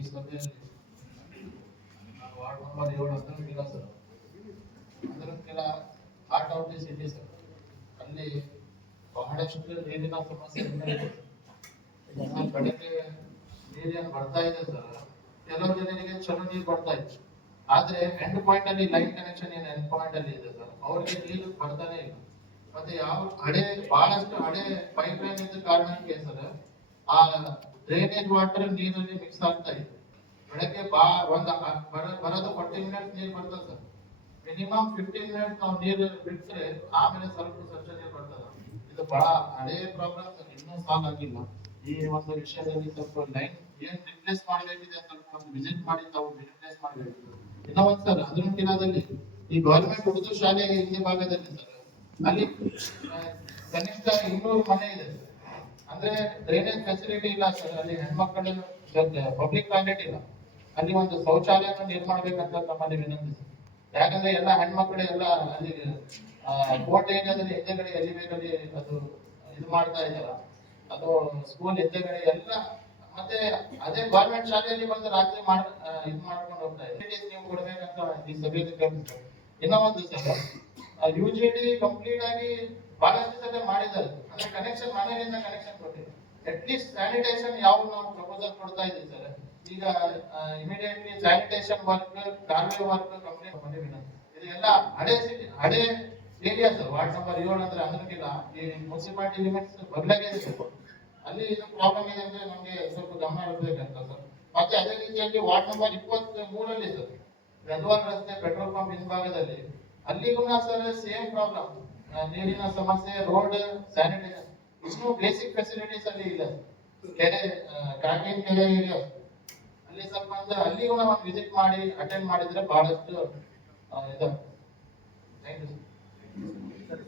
ಈ ಸಭೆಯಲ್ಲಿ ನಾನು ವಾರ್ಡ್ ನಂಬರ್ 7 ಅಂತರಕ್ಕಿಲ್ಲ ಸರ್. ಅಂತರಕ್ಕಿಲ್ಲ heart of the city sir. ಅಲ್ಲಿ ಬಹಳಷ್ಟು ನೀರಿನ ಸಮಸ್ಯೆ ಇದೆ. ಬೆಳಗ್ಗೆ ನೀರೇನು ಬರ್ತಾ ಇದೆ ಸರ್, ಕೆಲವು ಜನರಿಗೆ ಚಲೋ ನೀರು ಬರ್ತಾ ಇತ್ತು, ಆದ್ರೆ ಎಂಡ್ ಪಾಯಿಂಟ್ ಅಲ್ಲಿ ಲೈನ್ ಕನೆಕ್ಷನ್ ಏನು ಎಂಡ್ ಪಾಯಿಂಟ್ ಅಲ್ಲಿ ಇದೆ ಸರ್, ಅವ್ರಿಗೆ ನೀರು ಬರ್ತಾನೆ ಇಲ್ಲ. ಮತ್ತೆ ಯಾವ ಬಹಳಷ್ಟು ಹಳೆ ಪೈಪ್ ಲೈನ್ ಇದ್ದ ಕಾರಣಕ್ಕೆ ಸರ್ ಆ ಡ್ರೈನೇಜ್ ವಾಟರ್ ನೀರಲ್ಲಿ ಮಿಕ್ಸ್ ಆಗ್ತಾ ಇದೆ. ಬೆಳಗ್ಗೆ ಬರೋದು 40 ಮಿನಿಟ್ಸ್ ನೀರು ಬರ್ತದೆ ಸರ್. ಮಿನಿಮಮ್ 15 ಮಿನಿಟ್ಸ್ ನಾವು ನೀರು ಬಿಟ್ಟರೆ ಆಮೇಲೆ ಸ್ವಲ್ಪ ಸ್ವಚ್ಛ ನೀರು ಬರ್ತದೆ. ಇದು ಬಹಳ ಹಳೆ ಪ್ರಾಬ್ಲಮ್ ಸರ್, ಇನ್ನೂ ಸಾಲ್ವ್ ಆಗಿಲ್ಲ. ಈ ಒಂದು ವಿಷಯದಲ್ಲಿ ಸ್ವಲ್ಪ ಲೈನ್ ಏನ್ ರಿಪ್ಲೇಸ್ ಮಾಡಬೇಕಿದೆ ಸ್ವಲ್ಪ ಒಂದು ವಿಸಿಟ್ ಮಾಡಿ ತಾವು ರಿಪ್ಲೇಸ್ ಮಾಡಬೇಕು. ಇನ್ನ ಒಂದ್ ಸರ್, ಅದ್ರಂಕಿನಾದಲ್ಲಿ ಈ ಗವರ್ಮೆಂಟ್ ಉರ್ದು ಶಾಲೆ ಹಿಂದಿ ಭಾಗದಲ್ಲಿ ಸರ್, ಅಲ್ಲಿ ಕನಿಷ್ಠ 200 ಮನೆ ಇದೆ. ಅಂದ್ರೆ ಡ್ರೈನೇಜ್ ಫೆಸಿಲಿಟಿ ಇಲ್ಲ ಸರ್. ಅಲ್ಲಿ ಹೆಣ್ಮಕ್ಳು ಪಬ್ಲಿಕ್ ಟಾಯ್ಲೆಟ್ ಇಲ್ಲ. ಅಲ್ಲಿ ಒಂದು ಶೌಚಾಲಯನ ನಿರ್ಮಾಣಬೇಕಂತ ತಮ್ಮಲ್ಲಿ ವಿನಂತಿಸಿ. ಯಾಕಂದ್ರೆ ಎಲ್ಲ ಹೆಣ್ಮಕ್ಳು ಎಲ್ಲ ಅಲ್ಲಿ ಕೋರ್ಟ್ ಏರಿಯಾದಲ್ಲಿ ಎದ್ದೆಗಡೆ ಎಲ್ಲಿ ಬೇಕಲ್ಲಿ ಅದು ಇದು ಮಾಡ್ತಾ ಇದ್ದಾರ. ಅದು ಸ್ಕೂಲ್ ಎದ್ದೆಗಡೆ ಎಲ್ಲ ಮತ್ತೆ ಅದೇ ಗವರ್ಮೆಂಟ್ ಶಾಲೆಯಲ್ಲಿ ಬಂದು ರಾತ್ರಿ ಇದು ಮಾಡ್ಕೊಂಡು ಹೋಗ್ತಾ ಇದೆ. ನೀವು ಕೊಡ್ಬೇಕಂತ ಈ ಸಭೆಯಲ್ಲಿ ಕೇಳ್ತಾರೆ. ಇನ್ನ ಒಂದು ಸರ್, UGD ಕಂಪ್ಲೀಟ್ ಆಗಿ ಬಹಳಷ್ಟು ಸಲ ಮಾಡಿದ್ದಾರೆ, ಅಂದ್ರೆ ಕನೆಕ್ಷನ್ ಮನೆಯಿಂದ ಕನೆಕ್ಷನ್ ಕೊಟ್ಟಿದೆ. ಅಟ್ ಲೀಸ್ಟ್ ಸ್ಯಾನಿಟೇಷನ್ ಯಾವ ನಾವು ಪ್ರಪೋಸಲ್ ಕೊಡ್ತಾ ಇದ್ದೀವಿ ಸರ್, ಈಗ ಇಮಿಡಿಯೇಟ್ಲಿ ಸ್ಯಾನಿಟೇಷನ್ ವರ್ಕ್, ಟಾರ್ವೆ ವರ್ಕ್ ಕಂಪ್ಲೀಟ್ ಮಾಡಿ ವಿನಂತಿ. ಇದೆಲ್ಲ ಹಳೆ ಏರಿಯಾ ಸರ್. ವಾರ್ಡ್ ನಂಬರ್ 7 ಅಂದ್ರೆ ಅದಕ್ಕಿಲ್ಲ ಈ ಮುನ್ಸಿಪಾಲಿಟಿ ಲಿಮಿಟ್ಸ್ ಬದಲಾಗಿದೆ ಸರ್. ಅಲ್ಲಿ ಇದು ಪ್ರಾಬ್ಲಮ್ ಇದೆ ಅಂದ್ರೆ ನಮಗೆ ಸ್ವಲ್ಪ ಗಮನ ಇರಬೇಕಂತ ಸರ್. ಮತ್ತೆ ಅದೇ ರೀತಿಯಾಗಿ ವಾರ್ಡ್ ನಂಬರ್ 23 ಸರ್, ಗದ್ವಾಲ್ ರಸ್ತೆ ಪೆಟ್ರೋಲ್ ಪಂಪ್ ಹಿಂಭಾಗದಲ್ಲಿ ಅಲ್ಲಿಗೂ ಸರ್ ಸೇಮ್ ಪ್ರಾಬ್ಲಮ್, ನೀರಿನ ಸಮಸ್ಯೆ, ರೋಡ್, ಸ್ಯಾನಿಟೇಷನ್, ಇಷ್ಟು ಬೇಸಿಕ್ ಫೆಸಿಲಿಟೀಸ್ ಅಲ್ಲಿ ಇಲ್ಲ. ಕೆರೆ, ಕಾಕಿನ ಕೆರೆ ಏರಿಯಾ ಅಲ್ಲಿ ಸ್ವಲ್ಪ ಅಂದ್ರೆ ಅಲ್ಲಿಗೂ ನಾವು ವಿಸಿಟ್ ಮಾಡಿ ಅಟೆಂಡ್ ಮಾಡಿದ್ರೆ ಬಹಳಷ್ಟು ಇದೆ.